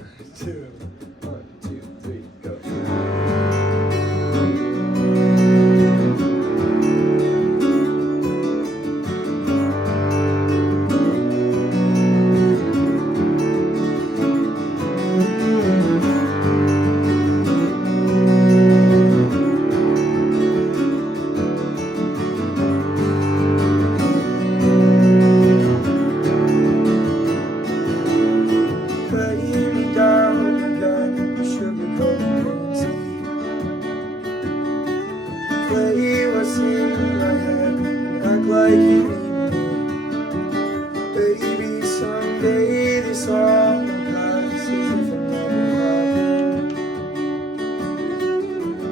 One, two, three, go.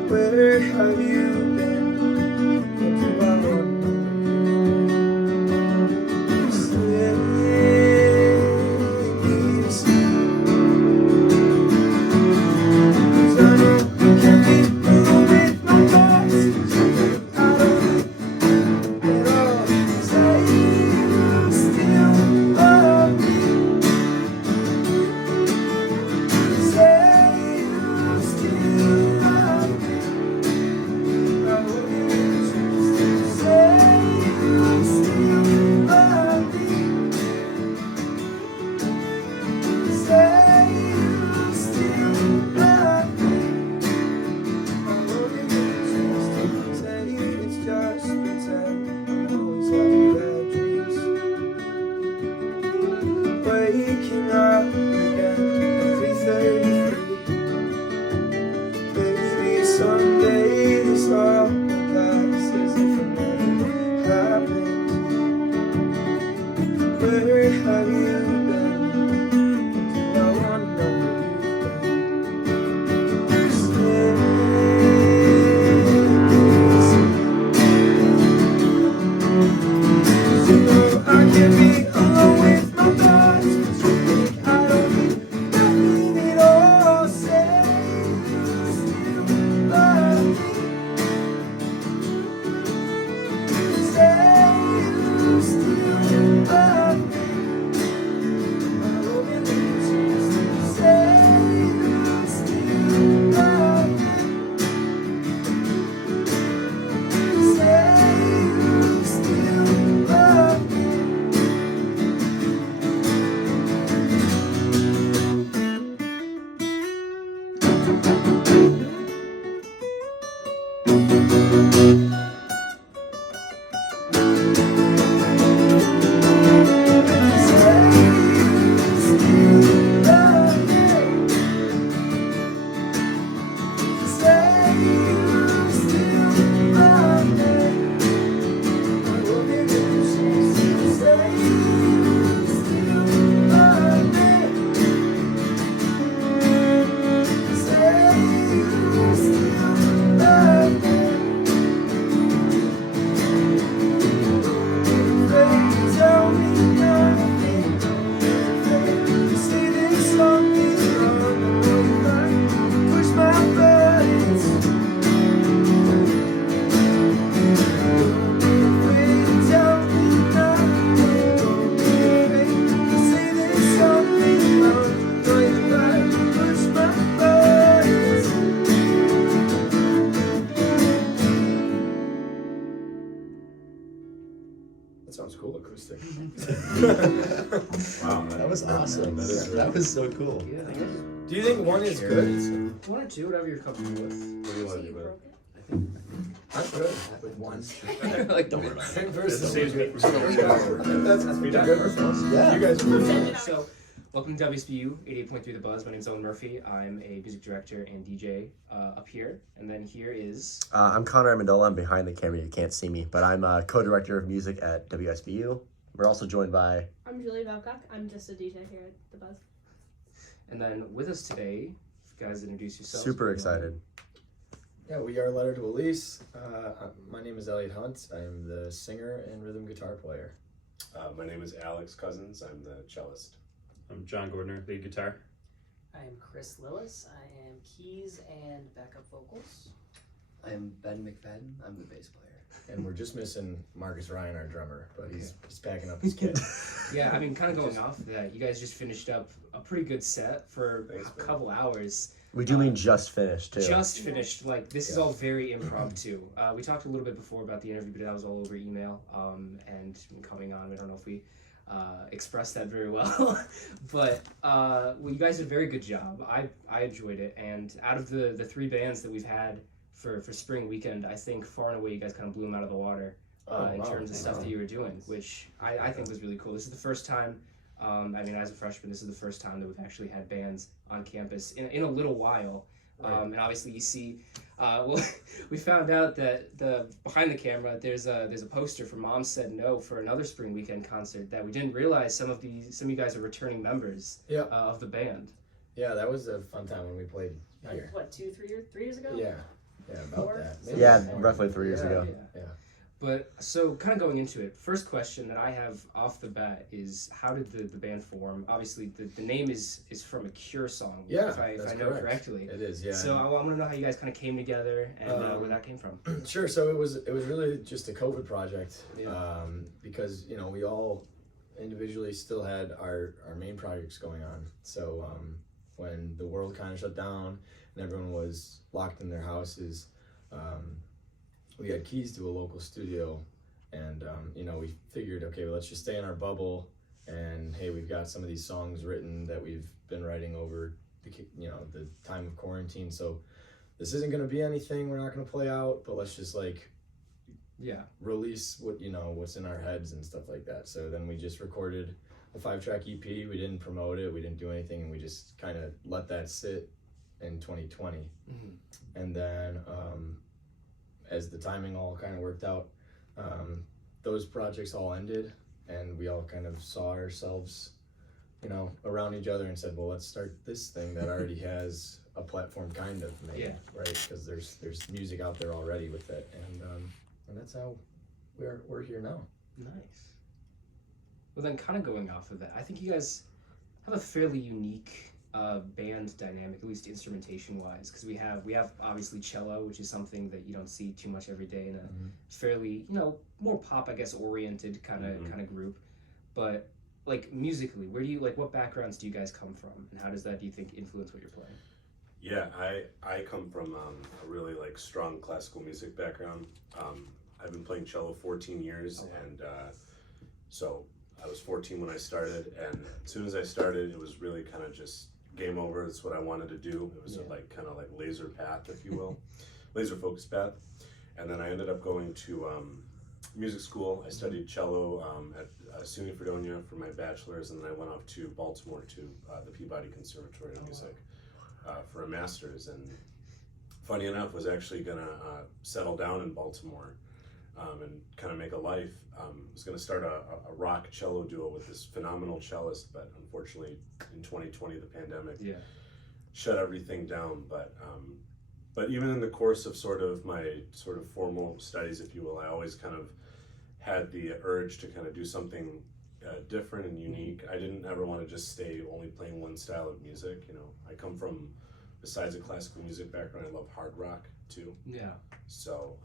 Where have you been? What do I want to know? Say, please. 'Cause I know I can't be alone with my thoughts. I don't at all. Say you still love me. Say you still love me. Waking up again at 3:33. Maybe someday this all will pass as if it never happened. Where have you been? Do I want to know where you've been? Stay, please. 'Cause you know I can't be alone with my thoughts. 'Cause you think I don't mean it all. Say you still love me. Say you still love me. I hope it leaves you. Say you still love me. Say you still love me. That sounds cool, acoustic. Wow, That was awesome. That was so cool. Yeah. Do you think one is good? One or two, whatever you're comfortable with. What do you want to do with it? I'm good. With one. Like, don't worry about it. Versus saves me from That's We good. done. Yeah. You guys were So, welcome to WSBU 88.3 The Buzz. My name's Owen Murphy. I'm a music director and DJ up here. And then here is... I'm Connor Amendola. I'm behind the camera. You can't see me, but I'm a co-director of music at WSBU. We're also joined by... I'm Julie Babcock. I'm just a DJ here at The Buzz. And then with us today, you guys introduce yourselves. Super excited. Yeah, we are Letter to Elise. My name is Elliot Hunt. I am the singer and rhythm guitar player. My name is Alex Cousins. I'm the cellist. I'm John Gordner, lead guitar. I am Chris Lillis. I am keys and backup vocals. I'm Ben McFadden. I'm the bass player. And we're just missing Marcus Ryan, our drummer, but he's packing up his kit. Yeah, I mean, kind of going off of that, you guys just finished up a pretty good set for a couple hours. We do mean just finished too. Just finished. Like, this is all very impromptu. We talked a little bit before about the interview, but that was all over email. And coming on, I don't know if we expressed that very well. But well, you guys did a very good job. I enjoyed it. And out of the three bands that we've had for spring weekend, I think far and away you guys kind of blew them out of the water in terms of stuff that you were doing, which I think was really cool. This is the first time, I mean, as a freshman, this is the first time that we've actually had bands on campus in a little while. And obviously you see, well, we found out that behind the camera, there's a poster for Mom Said No for another spring weekend concert that we didn't realize some of you guys are returning members of the band. Yeah, that was a fun time when we played here. What, 3 years ago? Yeah, about Four? that. Maybe Yeah, more. roughly 3 years ago. Yeah. But so kind of going into it, first question that I have off the bat is how did the band form? Obviously the name is from a Cure song, Yeah, if I that's know correct. correctly. It is, yeah. So I want to know how you guys kind of came together and where that came from. Sure. So it was really just a COVID project, Yeah. because we all individually still had our main projects going on. So when the world kind of shut down and everyone was locked in their houses, we had keys to a local studio, and we figured, okay, well, let's just stay in our bubble. And hey, we've got some of these songs written that we've been writing over the time of quarantine. So this isn't going to be anything we're not going to play out, but let's just release what's in our heads and stuff like that. So then we just recorded a 5-track EP. We didn't promote it, we didn't do anything, and we just kind of let that sit in 2020. And then as the timing all kind of worked out, those projects all ended, and we all kind of saw ourselves around each other and said, well, let's start this thing that already has a platform kind of made, right? Because there's music out there already with it, and that's how we're here now. Nice. Well, then kind of going off of that, I think you guys have a fairly unique band dynamic, at least instrumentation wise, because we have obviously cello, which is something that you don't see too much every day in a fairly more pop, I guess, oriented kind of group. But like musically, where do you what backgrounds do you guys come from, and how does that, do you think, influence what you're playing? Yeah, I come from a really strong classical music background. I've been playing cello 14 years, and so I was 14 when I started, and as soon as I started, it was really kind of just game over. That's what I wanted to do. It was a kind of laser path, if you will, laser focused path. And then I ended up going to music school. I studied cello at SUNY Fredonia for my bachelor's, and then I went off to Baltimore to the Peabody Conservatory of Music for a master's. And funny enough, was actually gonna settle down in Baltimore and kind of make a life. I was going to start a rock cello duo with this phenomenal cellist, but unfortunately in 2020 the pandemic shut everything down. But even in the course of my formal studies, if you will, I always kind of had the urge to kind of do something different and unique. I didn't ever want to just stay only playing one style of music. I come from, besides a classical music background, I love hard rock too. Yeah. So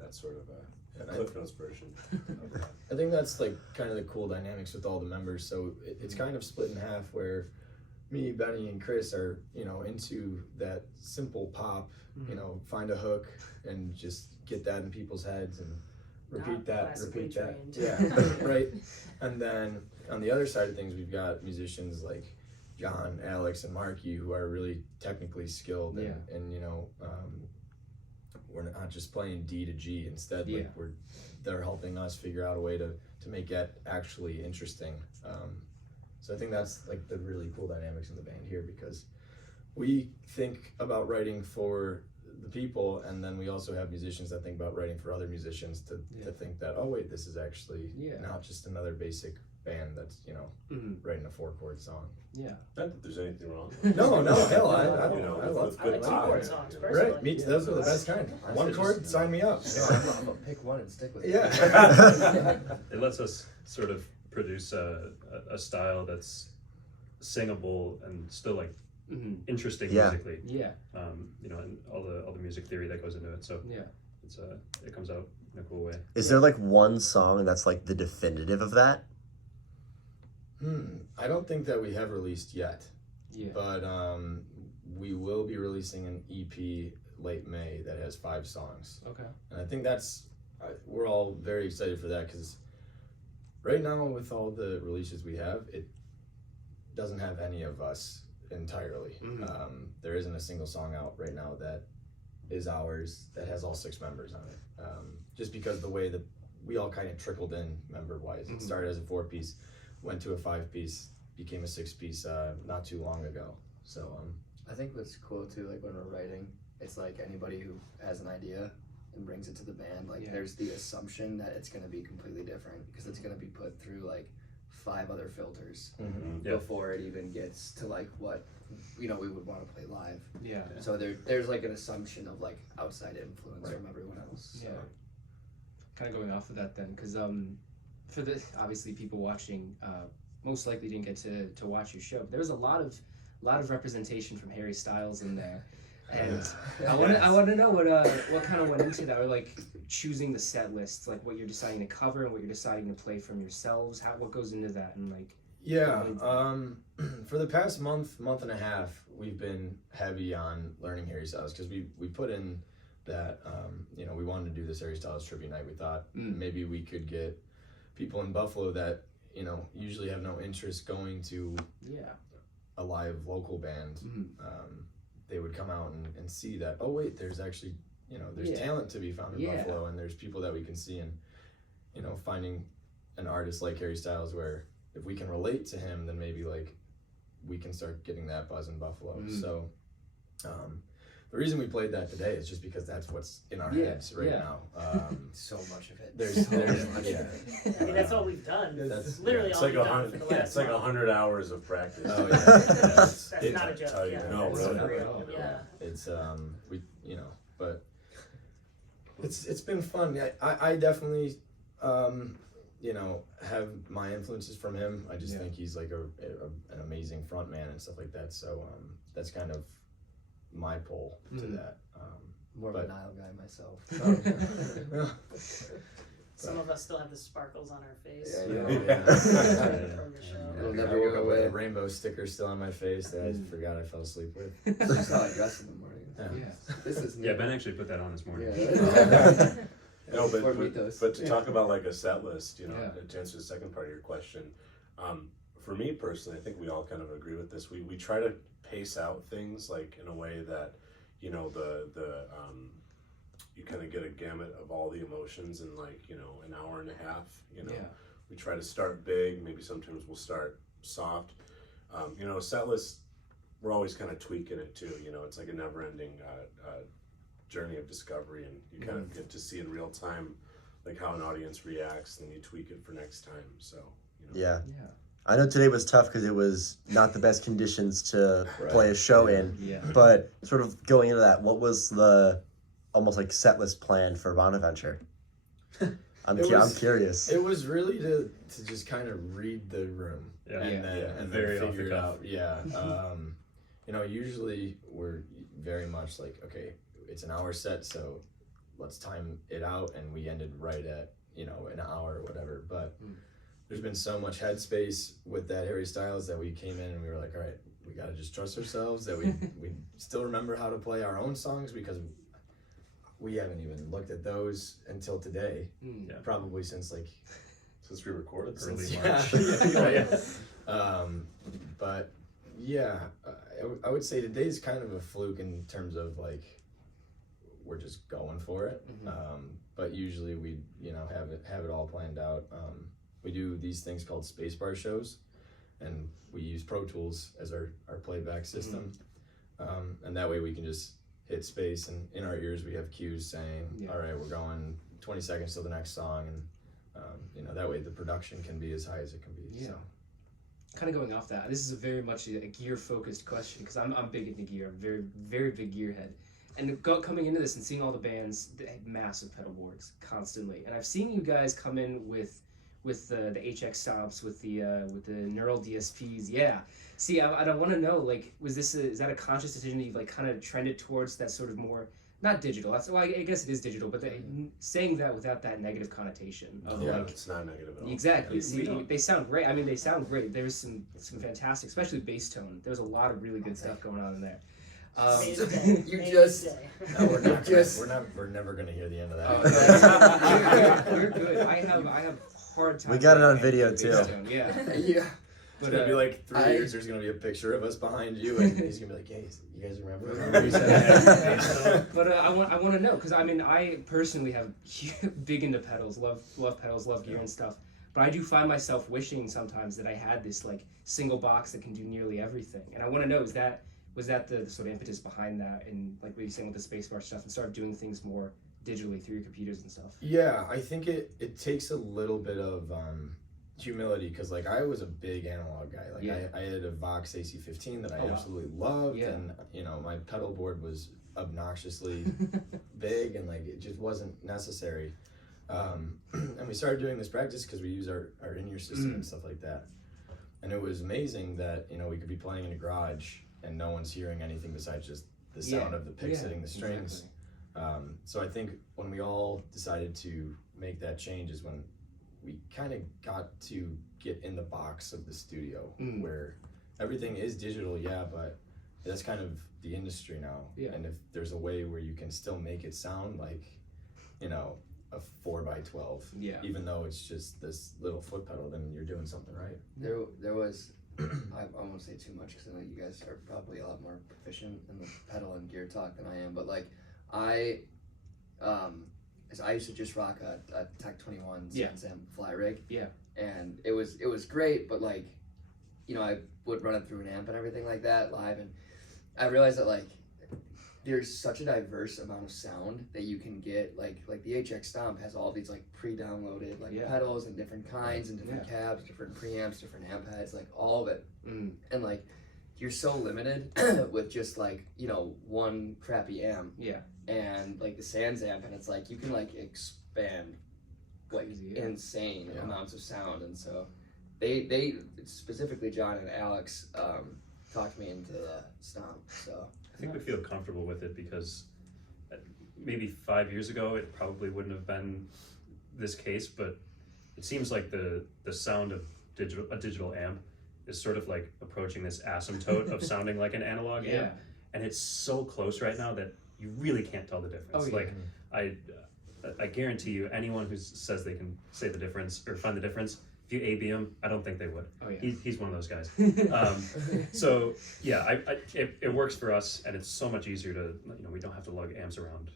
that's sort of a Cliff Notes version of that. I think that's kind of the cool dynamics with all the members. So it's kind of split in half, where me, Benny, and Chris are into that simple pop, find a hook and just get that in people's heads and repeat that. Yeah, right. And then on the other side of things, we've got musicians like John, Alex, and Marky, who are really technically skilled, and we're not just playing D to G. Instead, they're helping us figure out a way to make it actually interesting. So I think that's the really cool dynamics in the band here, because we think about writing for the people, and then we also have musicians that think about writing for other musicians to think that, oh wait, this is actually not just another basic band that's writing a 4-chord song. Not that there's anything wrong. No, hell, I love good I like 2-chord songs personally. Right, those are the best kind. 1 chord, sign me up. I'm gonna pick one and stick with it. It lets us sort of produce a style that's singable and still interesting Yeah. musically. Yeah. You know, and all the music theory that goes into it. So Yeah. it's it comes out in a cool way. Is there like one song that's like the definitive of that? I don't think that we have released yet, Yeah. but we will be releasing an EP late May that has 5 songs. Okay. And I think we're all very excited for that because right now with all the releases we have, it doesn't have any of us entirely. There isn't a single song out right now that is ours that has all 6 members on it. Just because the way that we all kind of trickled in member-wise. It started as a 4-piece, went to a 5-piece, became a 6-piece not too long ago. So I think what's cool too, like when we're writing, it's like anybody who has an idea and brings it to the band, like there's the assumption that it's going to be completely different because it's going to be put through like 5 other filters before it even gets to like what we would want to play live. Yeah. So there's like an assumption of like outside influence from everyone else. So. Yeah. Kind of going off of that then, because for the obviously people watching most likely didn't get to watch your show. But there was a lot of representation from Harry Styles in there, and I want to know what kind of went into that, or like choosing the set list, like what you're deciding to cover and what you're deciding to play from yourselves. What goes into that, and like. Yeah, for the past month and a half, we've been heavy on learning Harry Styles because we put in that we wanted to do this Harry Styles tribute night. We thought maybe we could get people in Buffalo that usually have no interest going to a live local band. They would come out and see that, oh wait, there's actually there's talent to be found in Buffalo, and there's people that we can see, and finding an artist like Harry Styles where if we can relate to him, then maybe like we can start getting that buzz in Buffalo. So the reason we played that today is just because that's what's in our heads right now. So much of it. There's I mean, that's all we've done. That's literally It's all like we've done for the last it's like month. 100 hours of practice. Oh yeah, That's It's not a joke. tell you, Yeah, no, that's really. real. Yeah. it's we but it's been fun. I definitely have my influences from him. I just think he's like an amazing front man and stuff like that. So that's kind of my pull to that. More of a Nile guy myself. Some of us still have the sparkles on our face. Yeah. From the show. It'll I never woke go up with away. a rainbow sticker still on my face that I forgot I fell asleep with. That's how I dress in the morning. Yeah. This is Yeah, Ben actually put that on this morning. No, Before but Mitos. to talk about like a set list, to Yeah. answer the second part of your question, for me personally, I think we all kind of agree with this. We try to pace out things like in a way that, you kind of get a gamut of all the emotions in like, an hour and a half, We try to start big, maybe sometimes we'll start soft. A set list, we're always kind of tweaking it too, it's like a never ending journey of discovery, and you kind of get to see in real time like how an audience reacts, and you tweak it for next time. So Yeah. I know today was tough because it was not the best conditions to play a show in. Yeah. But sort of going into that, what was the almost like set list plan for Bonaventure? I'm curious. It was really to just kind of read the room and then Very off figure the it cuff. out. Yeah. Usually we're very much like, okay, it's an hour set, so let's time it out, and we ended right at an hour or whatever. But there's been so much headspace with that Harry Styles that we came in and we were like, all right, we got to just trust ourselves that we still remember how to play our own songs, because we haven't even looked at those until today. Probably since we recorded early March. But yeah, I would say today's kind of a fluke in terms of like we're just going for it. But usually we have it all planned out. We do these things called spacebar shows, and we use Pro Tools as our playback system, and that way we can just hit space, and in our ears we have cues saying, all right, we're going 20 seconds to the next song, and that way the production can be as high as it can be. So. Kind of going off that, this is a very much a gear-focused question, because I'm big into gear. I'm very, very big gearhead. And coming into this and seeing all the bands, they have massive pedal boards constantly. And I've seen you guys come in with with the HX stomps, with the neural DSPs. Yeah. See, I don't want to know, like, is that a conscious decision that you've like kind of trended towards that sort of more, not digital, that's, well, I guess it is digital, but saying that without that negative connotation of like, it's not negative at all. exactly. See, they sound great. I mean, they sound great. There's some fantastic, especially bass tone. There's a lot of really good stuff going on in there. You just No, we're not. Just- We're never gonna hear the end of Oh, that. you're good. I have hard time. We got it on with video, bass too. tone, yeah. yeah. It's But gonna be like 3 I- years. There's gonna be a picture of us behind you, and he's gonna be like, "Hey, you guys remember?" You said that. But I want to know, because I mean, I personally have big into pedals, love pedals, love gear and stuff. But I do find myself wishing sometimes that I had this like single box that can do nearly everything. And I want to know, was that the sort of impetus behind that, and like what you're saying with the spacebar stuff, and start doing things more digitally through your computers and stuff? Yeah, I think it takes a little bit of humility, because like I was a big analog guy. Like Yeah. I had a Vox AC15 that I Oh, wow. absolutely loved, Yeah. and my pedal board was obnoxiously big, and like it just wasn't necessary. And we started doing this practice because we use our in-ear system and stuff like that. And it was amazing that we could be playing in a garage and no one's hearing anything besides just the sound of the picks hitting the strings. Exactly. So I think when we all decided to make that change is when we kind of got to get in the box of the studio, where everything is digital, but that's kind of the industry now. Yeah. And if there's a way where you can still make it sound like, a 4x12, even though it's just this little foot pedal, then you're doing something right. There was, I won't say too much because I know you guys are probably a lot more proficient in the pedal and gear talk than I am, but like I used to just rock a Tech 21 Sam fly rig. Yeah. And it was great, but like, I would run it through an amp and everything like that live, and I realized that like there's such a diverse amount of sound that you can get, like the HX Stomp has all these like pre-downloaded pedals and different kinds and different cabs, different preamps, different amp heads, like all of it. And like you're so limited with just like one crappy amp and like the Sans amp, and it's like you can like expand like insane amounts of sound. And so they specifically John and Alex talked me into the Stomp. So I think we feel comfortable with it because maybe 5 years ago it probably wouldn't have been this case, but it seems like the sound of a digital amp is sort of like approaching this asymptote of sounding like an analog amp, and it's so close right now that you really can't tell the difference. Like I guarantee you, anyone who says they can say the difference or find the difference, if you A/B him, I don't think they would. He's one of those guys. So yeah, it works for us, and it's so much easier to, we don't have to lug amps around.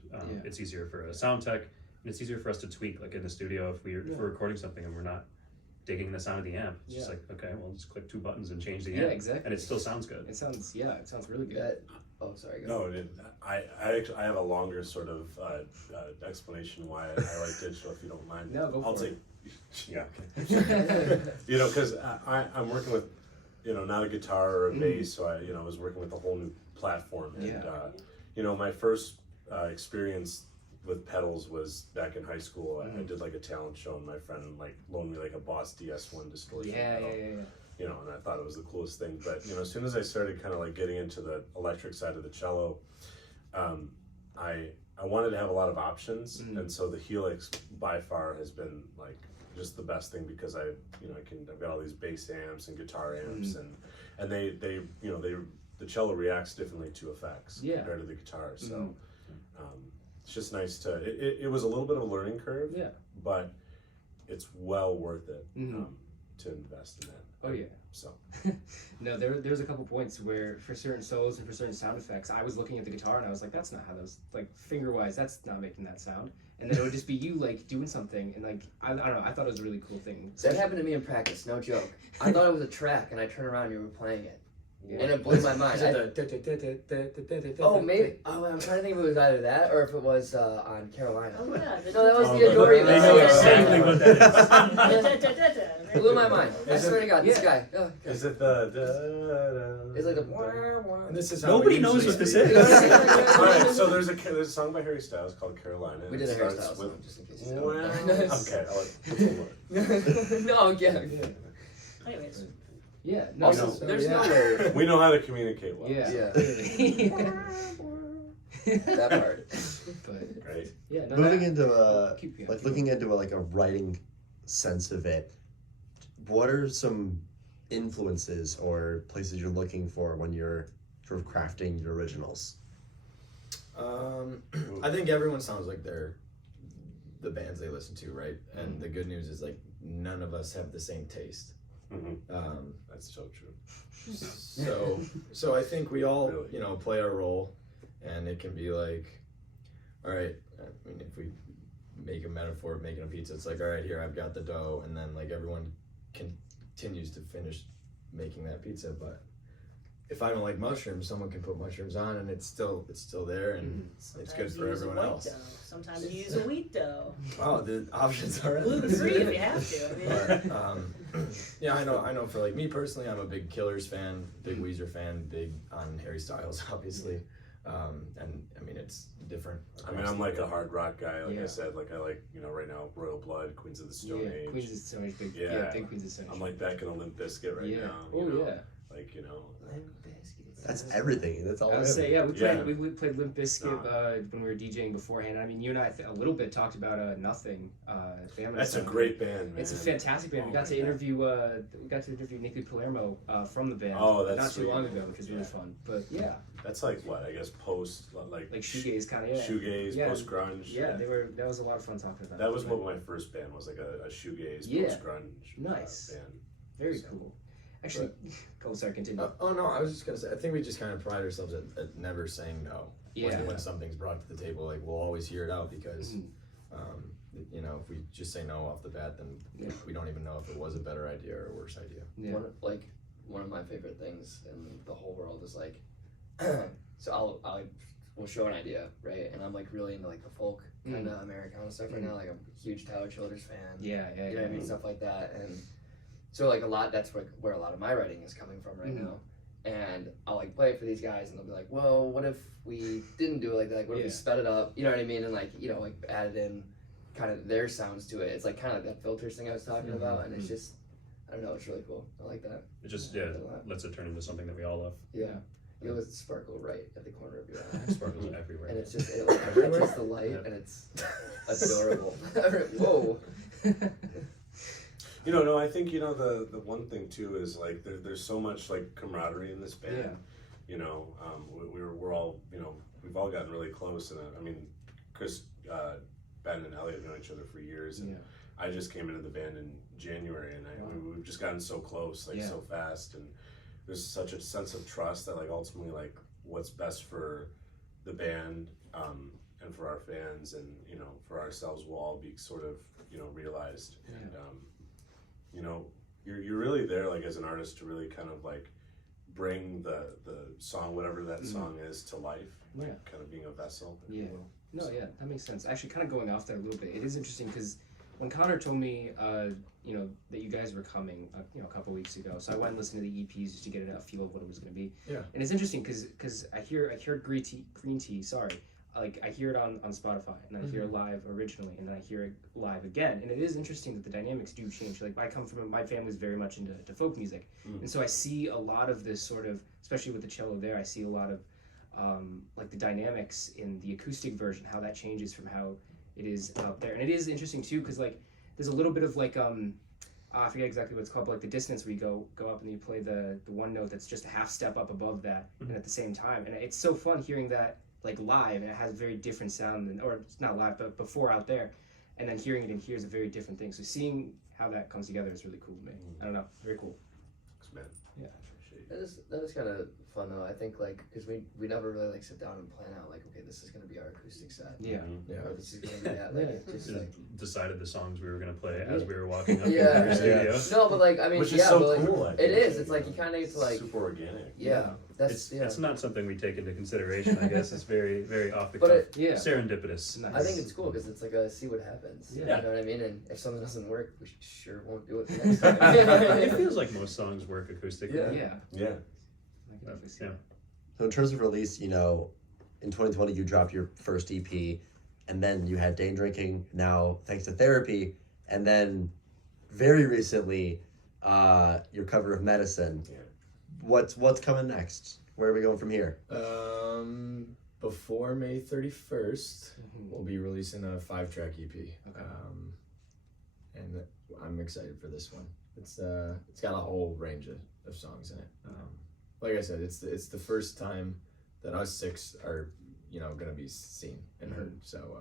It's easier for a sound tech, and it's easier for us to tweak, like in the studio if we're recording something and we're not digging the sound of the amp. It's just like, okay, well, just click 2 buttons and change the amp. Exactly. And it still sounds good. It sounds really good. Oh, sorry. No, I actually have a longer sort of explanation why I like digital, if you don't mind. No, go for it. Yeah. Because I'm working with, not a guitar or a bass, so I was working with a whole new platform. And, my first experience with pedals was back in high school. I did like a talent show, and my friend loaned me like a Boss DS1 distortion pedal. And I thought it was the coolest thing. But as soon as I started kind of like getting into the electric side of the cello, I wanted to have a lot of options, and so the Helix by far has been like just the best thing, because I've got all these bass amps and guitar amps, and they the cello reacts differently to effects compared to the guitar. So it's just nice to. It was a little bit of a learning curve, but it's well worth it to invest in that. Oh yeah. So no, there's a couple points where for certain solos and for certain sound effects, I was looking at the guitar and I was like, that's not how those, like finger wise, that's not making that sound. And then it would just be you like doing something, and like I don't know, I thought it was a really cool thing. That happened to me in practice, no joke. I thought it was a track, and I turned around and you were playing it. and it blew my mind. Is it the Oh, maybe. Oh, I'm trying to think if it was either that or if it was on Carolina. Oh yeah. No, that was Oh, the Adore. they know exactly what that It blew my mind. I swear to God, this guy. Oh, Is it the? it's like the. And this is how Nobody we knows usually what this speak. is. All right, so there's a song by Harry Styles called Carolina. We and did a it starts hairstyle song, with- just in case you Well, don't. okay, I'll let- No, yeah. Anyways, Yeah. No. Also, no. there's no yeah. way. we know how to communicate well. Yeah. Yeah. That part. But Right. yeah. No, Moving that- into keep going, like keep looking into like a writing sense of it, what are some influences or places you're looking for when you're sort of crafting your originals? I think everyone sounds like they're the bands they listen to, right? And the good news is like none of us have the same taste. Mhm. Um, That's so true. so I think we all Really? play our role, and it can be like, all right. I mean, if we make a metaphor of making a pizza, it's like, all right, here I've got the dough, and then like everyone continues to finish making that pizza. But if I don't like mushrooms, someone can put mushrooms on, and it's still there, and it's good sometimes for you use a everyone white else. dough. Sometimes you use a wheat dough. Oh, the options are Gluten free if you have to. I mean, But, yeah, I know. For like me personally, I'm a big Killers fan, big Weezer fan, big on Harry Styles, obviously. And I mean, it's different. I mean, I'm like a hard rock guy. Like Yeah. I said, like I like right now Royal Blood, Queens of the Stone Yeah. Age. Queens of the Stone Age. Big, Yeah. big Queens of the Stone Age. I'm like back in Limp Bizkit right yeah. now. Oh you know? yeah. Like That's everything. That's all. I I would have. say, yeah, we played Yeah. we played Limp Bizkit when we were DJing beforehand. I mean, you and I a little bit talked about Nothing. That's a great band, man. It's a fantastic band. Oh we got my to interview Nicky Palermo from the band. Oh, that's not too sweet. long ago, which was really Yeah. fun. But yeah, That's like what I guess post like shoegaze kind of. Yeah. shoegaze, Yeah. post grunge. Yeah, that was a lot of fun talking about. That was what my first band was, like a shoegaze, Yeah. post grunge Nice. band. Very So. cool. Actually, go. Sorry, continue. Oh no, I was just gonna say. I think we just kind of pride ourselves at never saying no. Yeah. When something's brought to the table, like we'll always hear it out because, Mhm. if we just say no off the bat, then Yeah. we don't even know if it was a better idea or a worse idea. Yeah. One of my favorite things in the whole world is like, so we'll show an idea, right? And I'm like really into like the folk kind of Americana stuff right now. Like I'm a huge Tyler Childers fan. Yeah. You know what I mean? Stuff like that. And so like that's where a lot of my writing is coming from right now. And I'll like play it for these guys and they'll be like, well, what if we didn't do it like that? Like what if we sped it up? You know what I mean? And like, like added in kind of their sounds to it. It's like kind of that filters thing I was talking about. And it's just, I don't know, it's really cool. I like that. It just I like that a lot. lets it turn into something that we all love. Yeah. You'll sparkle right at the corner of your eye. Sparkles everywhere. And it's just, it like catches the light and it's adorable. Whoa. No, I think the one thing too is like there's so much like camaraderie in this band. We're all we've all gotten really close, and I mean, Chris, Ben, and Elliot have known each other for years, and I just came into the band in January, and we've just gotten so close, so fast, and there's such a sense of trust that like ultimately like what's best for the band and for our fans and for ourselves will all be sort of realized. And you're really there like as an artist to really kind of like bring the song, whatever that song is, to life, like kind of being a vessel. Yeah. No, yeah, that makes sense. Actually, kind of going off that a little bit, it is interesting because when Connor told me, that you guys were coming, a couple weeks ago, so I went and listened to the EPs just to get a feel of what it was going to be. Yeah. And it's interesting because I heard Green Tea, sorry, like I hear it on Spotify, and then I hear it live originally, and then I hear it live again, and it is interesting that the dynamics do change. Like I come from my family's very much into folk music, and so I see a lot of this sort of, especially with the cello there, I see a lot of like the dynamics in the acoustic version, how that changes from how it is out there. And it is interesting too because like there's a little bit of like I forget exactly what it's called, but like the dissonance where you go up and you play the one note that's just a half step up above that and at the same time, and it's so fun hearing that like live, and it has a very different sound or it's not live but before out there, and then hearing it in here is a very different thing. So seeing how that comes together is really cool to me. I don't know, very cool. Thanks, man. Yeah. Appreciate it. That is kind of fun though. I think like because we never really like sit down and plan out like, okay, this is gonna be our acoustic set. Yeah. Or this is gonna be that. Like it just like Decided the songs we were gonna play as we were walking up Yeah. to the studio. no, but like I mean, Which is yeah, so but like cool. I it think. is. It's like you kind of get to like super organic. yeah. That's It's not something we take into consideration. I guess it's very very off the But cuff, it- Yeah. serendipitous. Nice. I think it's cool because it's like a see what happens. Yeah. You know what I mean? And if something doesn't work, we sure won't do it the next time. It feels like most songs work acoustically. Yeah. Yeah. Yeah. I can definitely see Yeah. that. So in terms of release, you know, in 2020 you dropped your first EP, and then you had Day Drinking. Now, thanks to therapy, and then very recently, your cover of Medicine. Yeah. What's coming next? Where are we going from here? Before May 31st, Mhm. we'll be releasing a 5-track EP. Okay. And I'm excited for this one. It's got a whole range of songs in it. Like I said, it's the first time that us 6 are, you know, gonna be seen and heard. So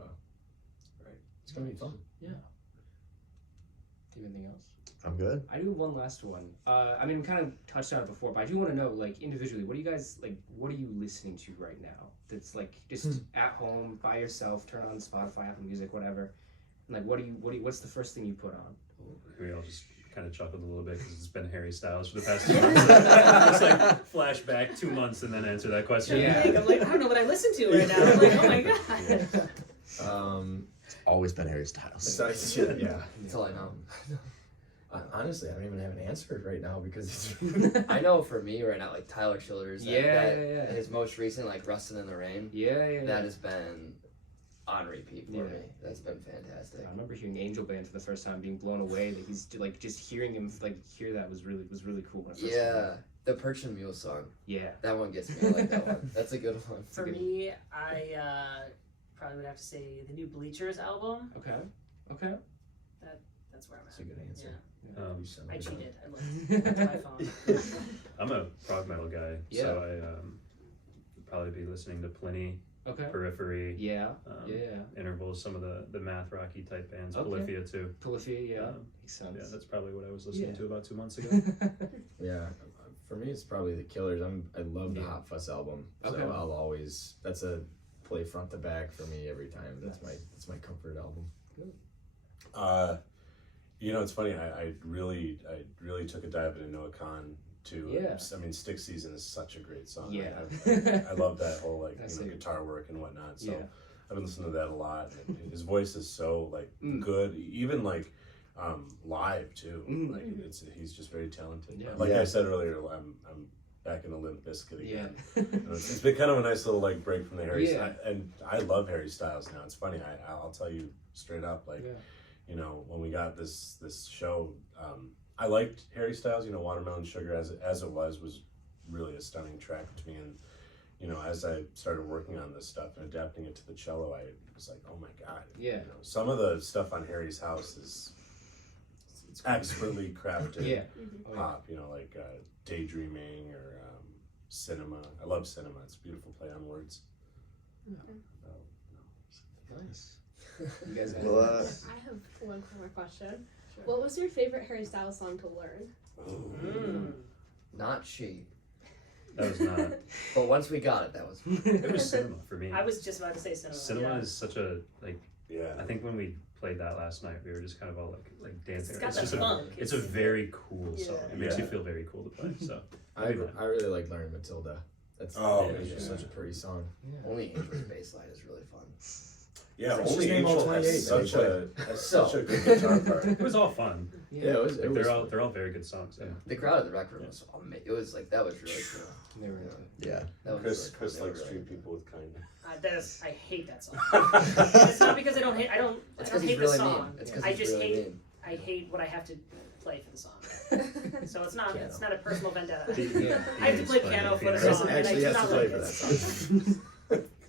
Right. it's gonna be fun. Do you have anything else? I'm good. I do one last one. I mean, we kind of touched on it before, but I do want to know, like, individually, what do you guys, like, what are you listening to right now? That's, like, just at home, by yourself, turn on Spotify, Apple Music, whatever. And, like, what's the first thing you put on? We all just kind of chuckled a little bit because it's been Harry Styles for the past 2 months. It's like flashback 2 months and then answer that question. Yeah. I'm like, I don't know what I listen to right now. I'm like, oh my god. It's always been Harry Styles. Besides, yeah. That's all I know. Honestly, I don't even have an answer right now because it's I know for me right now, like Tyler Childers, Yeah. his most recent, like Rustin' in the Rain, Yeah. that has been on repeat for Yeah. me. That's been fantastic. I remember hearing Angel Band for the first time, being blown away that he's, like, just hearing him, like, hear that was really cool when I first heard Yeah, it. the Perch and Mule song, Yeah. that one gets me. I like that one. That's a good one. It's a For good- me, I probably would have to say the new Bleachers album. Okay. That's where I'm It's a at. good answer. Yeah. Um, I cheated. I looked at my phone. I'm a prog metal guy, Yeah. so I would probably be listening to Pliny, Okay. Periphery, Yeah. um, Yeah. Intervals, some of the math rocky type bands, Okay. Polyphia too. Polyphia, yeah. Um, Makes sense. Yeah, that's probably what I was listening Yeah. to about 2 months ago. Yeah, for me it's probably the Killers. I love the Yeah. Hot Fuss album, so Okay. I'll always that's a play front to back for me every time. That's my comfort album. You know, it's funny. I really took a dive into Noah Khan too. Yeah. I mean, Stick Season is such a great song. Yeah. I love that whole like That's you know, it. guitar work and whatnot. So Yeah. I've been listening to that a lot. And his voice is so like Mm. good, even like live too. Mm. Like he's just very talented. Yeah. Like Yeah. I said earlier, I'm back in the Limp Bizkit Yeah. again. It's been kind of a nice little like break from the Harry. Yeah. And I love Harry Styles now. It's funny. I'll tell you straight up, like. Yeah. You know, when we got this show, I liked Harry Styles. You know, Watermelon Sugar as it was really a stunning track to me. And you know, as I started working on this stuff and adapting it to the cello, I was like, oh my god. Yeah. You know, some of the stuff on Harry's House is it's expertly crafted Yeah. pop. You know, like Daydreaming or Cinema. I love Cinema. It's a beautiful play on words. Nice. You guys got Well, I have one more question. What was your favorite Harry Styles song to learn? Mm. Not She, That was not. but once we got it, that was fun. It was Cinema for me. I was just about to say Cinema. Cinema yeah. is such a like. Yeah. I think when we played that last night, we were just kind of all like dancing. It's got that just funk. it's a very cool song. Yeah. It makes you Yeah. feel very cool to play. So I really like learning Matilda. That's it's just yeah. such a pretty song. Only Angel's bass line is really fun. Yeah, French's only Name All Angel 28 has that he such a good guitar part. it was all fun. Yeah, it was. Like, It was they're all very good songs. Yeah. The crowd at the rec room was amazing. It was like that was really cool. They were into it. yeah. That was Chris really cool. They likes were treat really people with kindness. I hate that song. It's not because I don't hate It's the he's really song. mean. It's 'cause I he's just really hate mean. I hate what I have to play for the song. So it's not a personal vendetta. Yeah. I have to play piano for the Chris song, and I actually do has to not play like for it. that song.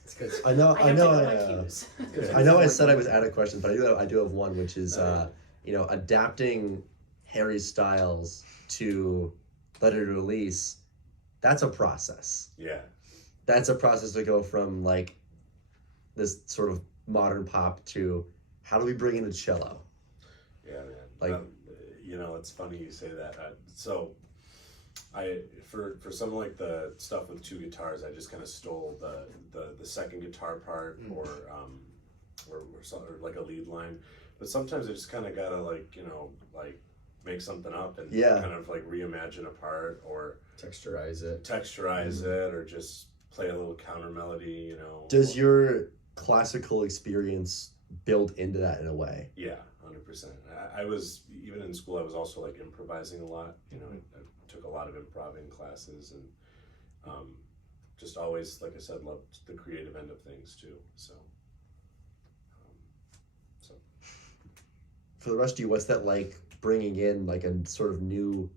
It's good. I know. I I have know. to know my cues. I know. I said I was out of questions, but I do have one, which is you know, adapting Harry Styles to Let It Release. That's a process. Yeah. That's a process to go from like this sort of modern pop to how do we bring in a cello? Yeah, man. Like- You know, it's funny you say that. So For some of like the stuff with two guitars, I just kind of stole the second guitar part or like a lead line. But sometimes I just kind of gotta like like make something up and kind of like reimagine a part or Texturize it. it or just play a little counter melody. Does your classical experience build into that in a way? Yeah, 100%. I was, even in school, I was also like improvising a lot. I took a lot of improv classes and just always, like I said, loved the creative end of things too. So For the rest of you, what's that like bringing in like a sort of new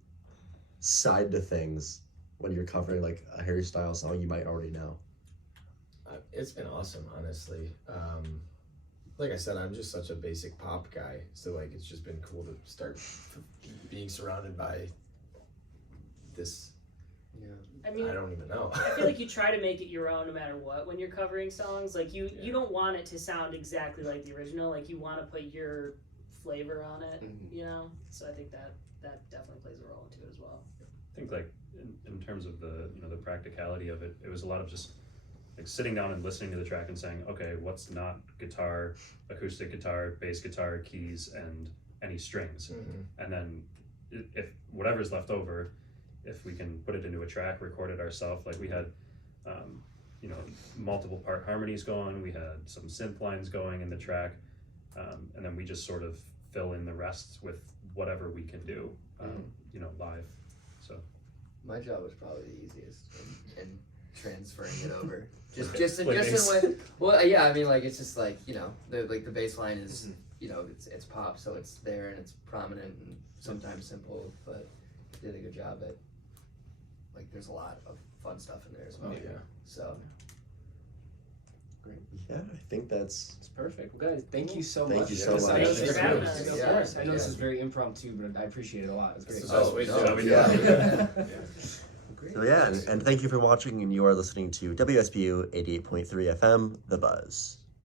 side to things when you're covering like a Harry Styles song you might already know? It's been awesome, honestly. Like I said, I'm just such a basic pop guy, so like it's just been cool to start being surrounded by this. Yeah. I mean, I don't even know. I feel like you try to make it your own no matter what when you're covering songs. Like you don't want it to sound exactly like the original. Like you want to put your flavor on it, So I think that definitely plays a role into it as well. I think like in terms of the the practicality of it, it was a lot of just like sitting down and listening to the track and saying, okay, what's not guitar, acoustic guitar, bass guitar, keys, and any strings, and then if whatever's left over, if we can put it into a track, record it ourselves. Like we had, multiple part harmonies going. We had some synth lines going in the track, and then we just sort of fill in the rest with whatever we can do, live. So my job was probably the easiest in transferring it over. Just in Clickings. way. Well, yeah, I mean, like it's just like the bass line is it's pop, so it's there and it's prominent and sometimes simple, but did a good job at like there's a lot of fun stuff in there as well. Yeah. So. Great. Yeah, I think that's Perfect. Well, guys, thank you so much. Thank you so I know much. this is Thanks for having very- us. Of Yeah. course. I know this is very impromptu, but I appreciate it a lot. It's great. This is us way no, too. yeah. Great. So yeah, and thank you for watching, and you are listening to WSBU 88.3 FM, The Buzz.